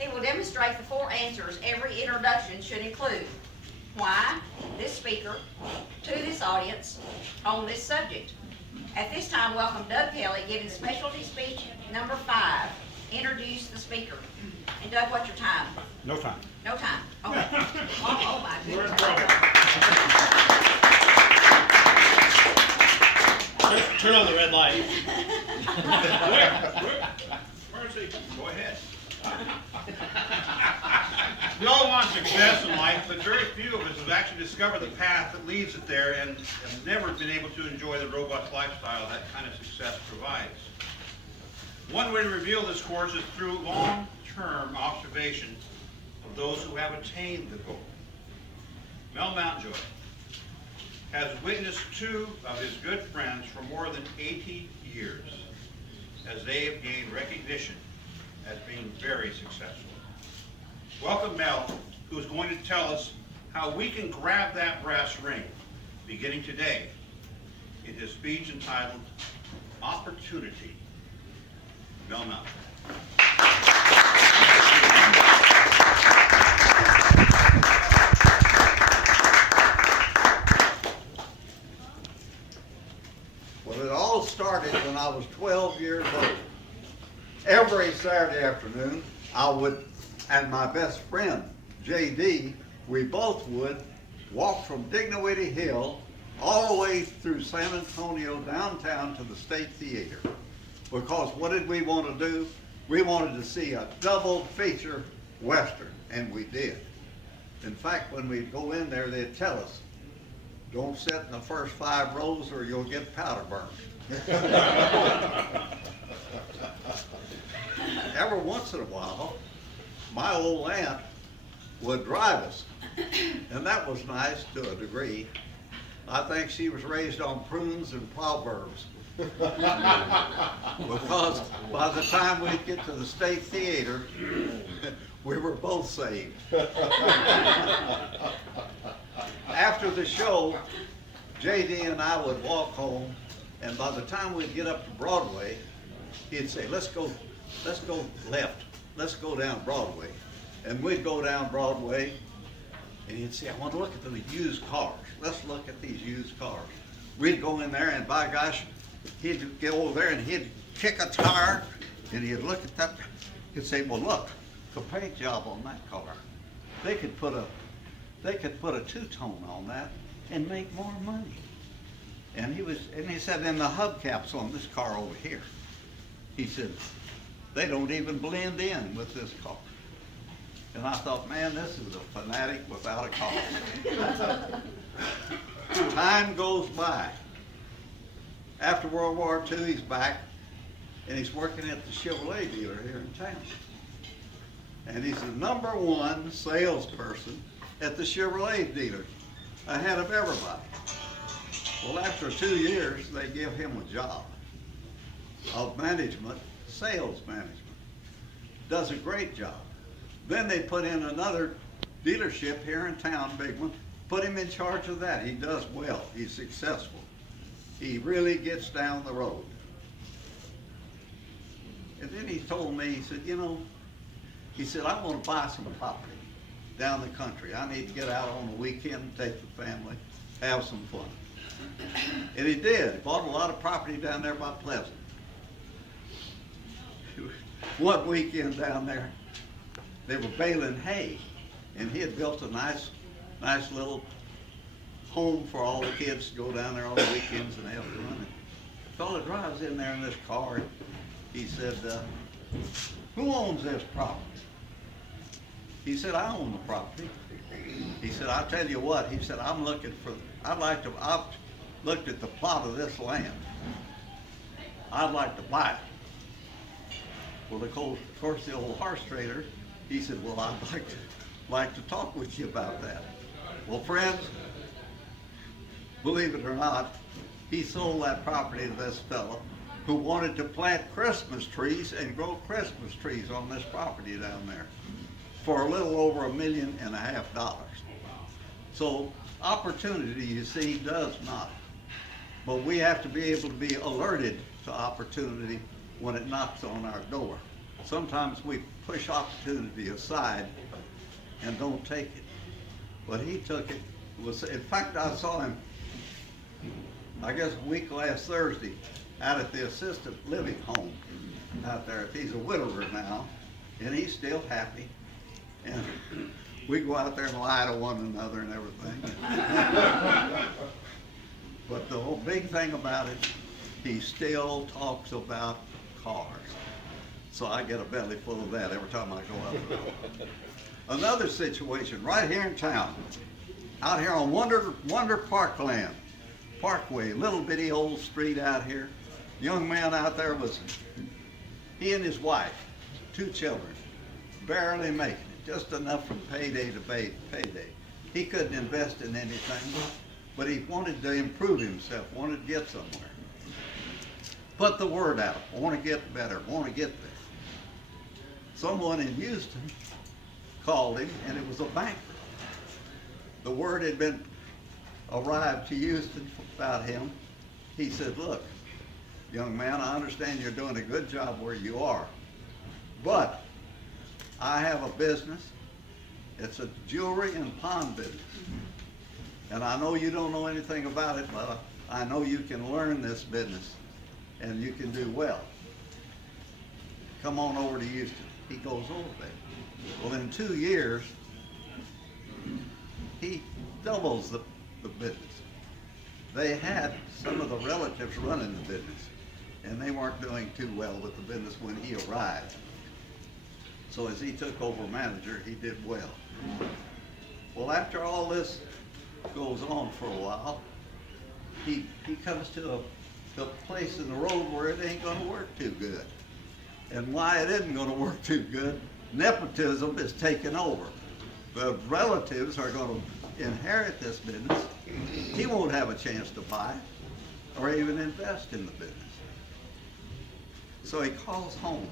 He will demonstrate the 4 answers every introduction should include. Why this speaker to this audience on this subject. At this time, welcome Doug Kelly giving specialty speech number 5. Introduce the speaker. And Doug, what's your time? No time. No time. Okay. Oh my We're in goodness. trouble. Turn on the red light. Where's he? Go ahead. We all want success in life, but very few of us have actually discovered the path that leads it there and have never been able to enjoy the robust lifestyle that kind of success provides. One way to reveal this course is through long-term observation of those who have attained the goal. Mel Mountjoy has witnessed 2 of his good friends for more than 80 years as they have gained recognition as being very successful. Welcome Mel, who is going to tell us how we can grab that brass ring beginning today in his speech entitled Opportunity. Mel Mountjoy. Well, it all started when I was 12 years old. Every Saturday afternoon, I would, and my best friend, J.D., we both would walk from Dignity Hill all the way through San Antonio downtown to the State Theater. Because what did we want to do? We wanted to see a double feature Western, and we did. In fact, when we'd go in there, they'd tell us, don't sit in the first 5 rows or you'll get powder burn. Every once in a while, my old aunt would drive us, and that was nice to a degree. I think she was raised on prunes and proverbs. Because by the time we'd get to the State Theater, we were both saved. After the show, J.D. and I would walk home, and by the time we'd get up to Broadway, he'd say, let's go left, let's go down Broadway. And we'd go down Broadway, and he'd say, I want to look at the used cars. Let's look at these used cars. We'd go in there, and by gosh, he'd get over there and he'd kick a tire, and he'd look at that. He'd say, well, look, the paint job on that car. They could put a two-tone on that and make more money. And he said, and the hubcaps on this car over here, he said, they don't even blend in with this car. And I thought, man, this is a fanatic without a cause. Time goes by. After World War II, he's back, and he's working at the Chevrolet dealer here in town. And he's the #1 salesperson at the Chevrolet dealer, ahead of everybody. Well, after 2 years, they give him a job of management, sales management. Does a great job. Then they put in another dealership here in town, big one, put him in charge of that. He does well, he's successful. He really gets down the road. And then he told me, he said, you know, he said, I want to buy some property down the country. I need to get out on the weekend, take the family, have some fun. And he did. He bought a lot of property down there by Pleasant. One weekend down there, they were baling hay, and he had built a nice little home for all the kids to go down there on the weekends and have fun. The fellow drives in there in this car. He said, who owns this property? He said, I own the property. He said, I'll tell you what. He said, I've looked at the plot of this land. I'd like to buy it. Well, of course, the old horse trader, he said, well, I'd like to talk with you about that. Well, friends, believe it or not, he sold that property to this fellow who wanted to plant Christmas trees and grow Christmas trees on this property down there for a little over $1.5 million. So opportunity, you see, does not. But we have to be able to be alerted to opportunity when it knocks on our door. sometimes we push opportunity aside and don't take it. But he took it. In fact, I saw him, I guess a week last Thursday, out at the assisted living home out there. He's a widower now, and he's still happy. And we go out there and lie to one another and everything. But the whole big thing about it, he still talks about cars. So I get a belly full of that every time I go out there. Another situation right here in town, out here on Wonder Parkway, little bitty old street out here. Young man out there he and his wife, 2 children, barely making it, just enough from payday to payday. He couldn't invest in anything, but he wanted to improve himself, wanted to get somewhere. Put the word out, want to get better, want to get there. Someone in Houston called him, and it was a banker. The word had been arrived to Houston about him. He said, look, young man, I understand you're doing a good job where you are, but I have a business. It's a jewelry and pawn business. And I know you don't know anything about it, but I know you can learn this business and you can do well. Come on over to Houston. He goes over there. Well, in 2 years, he doubles the business. They had some of the relatives running the business, and they weren't doing too well with the business when he arrived. So as he took over manager, he did well. Well, after all this goes on for a while, he comes to a place in the road where it ain't gonna work too good. And why it isn't gonna work too good, nepotism is taking over. The relatives are gonna inherit this business. He won't have a chance to buy or even invest in the business. So he calls home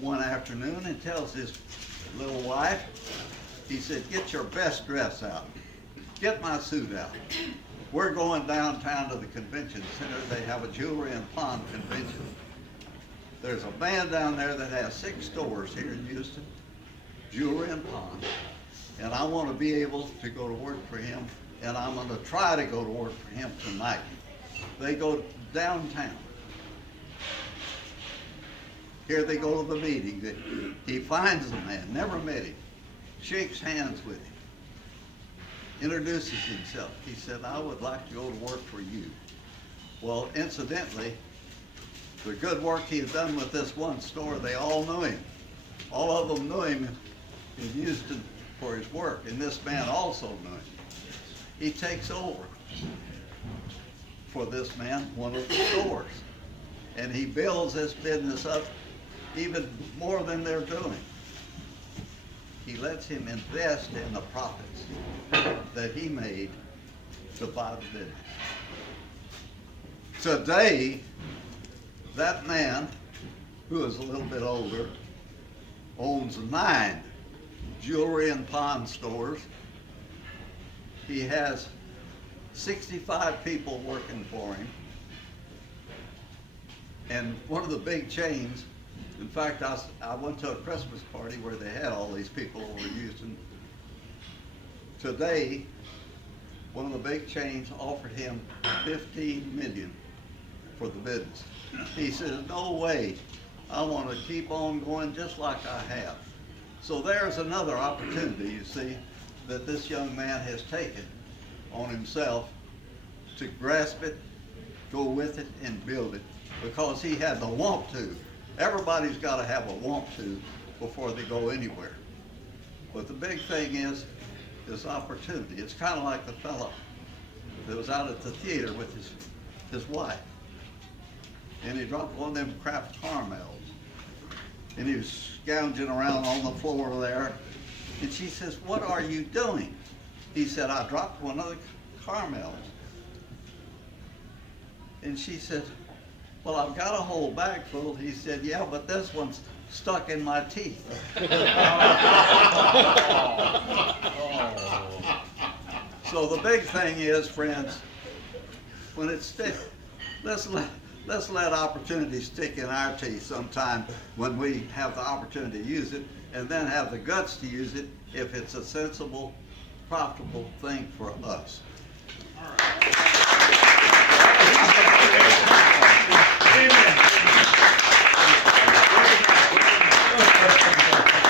one afternoon and tells his little wife, he said, get your best dress out. Get my suit out. We're going downtown to the convention center. They have a jewelry and pawn convention. There's a man down there that has 6 stores here in Houston, jewelry and pawn. And I want to be able to go to work for him, and I'm going to try to go to work for him tonight. They go downtown. Here they go to the meeting. He finds the man, never met him, shakes hands with him, introduces himself. He said, I would like to go to work for you. Well, incidentally, the good work he had done with this one store, they all knew him. All of them knew him in Houston for his work, and this man also knew him. He takes over for this man one of the stores, and he builds this business up even more than they're doing. He lets him invest in the profits that he made to buy the business. Today, that man, who is a little bit older, owns 9 jewelry and pawn stores. He has 65 people working for him. And one of the big chains, in fact, I went to a Christmas party where they had all these people over in Houston. Today, one of the big chains offered him $15 million for the business. He says, no way, I want to keep on going just like I have. So there's another opportunity, you see, that this young man has taken on himself to grasp it, go with it, and build it, because he had the want to. Everybody's got to have a want to before they go anywhere. But the big thing is opportunity. It's kind of like the fellow that was out at the theater with his wife. And he dropped one of them Kraft caramels. And he was gouging around on the floor there. And she says, what are you doing? He said, I dropped one of the caramels. And she said, well, I've got a whole bag full. He said, yeah, but this one's stuck in my teeth. So the big thing is, friends, when it's let's let's let opportunity stick in our teeth sometime when we have the opportunity to use it, and then have the guts to use it if it's a sensible, profitable thing for us. All right.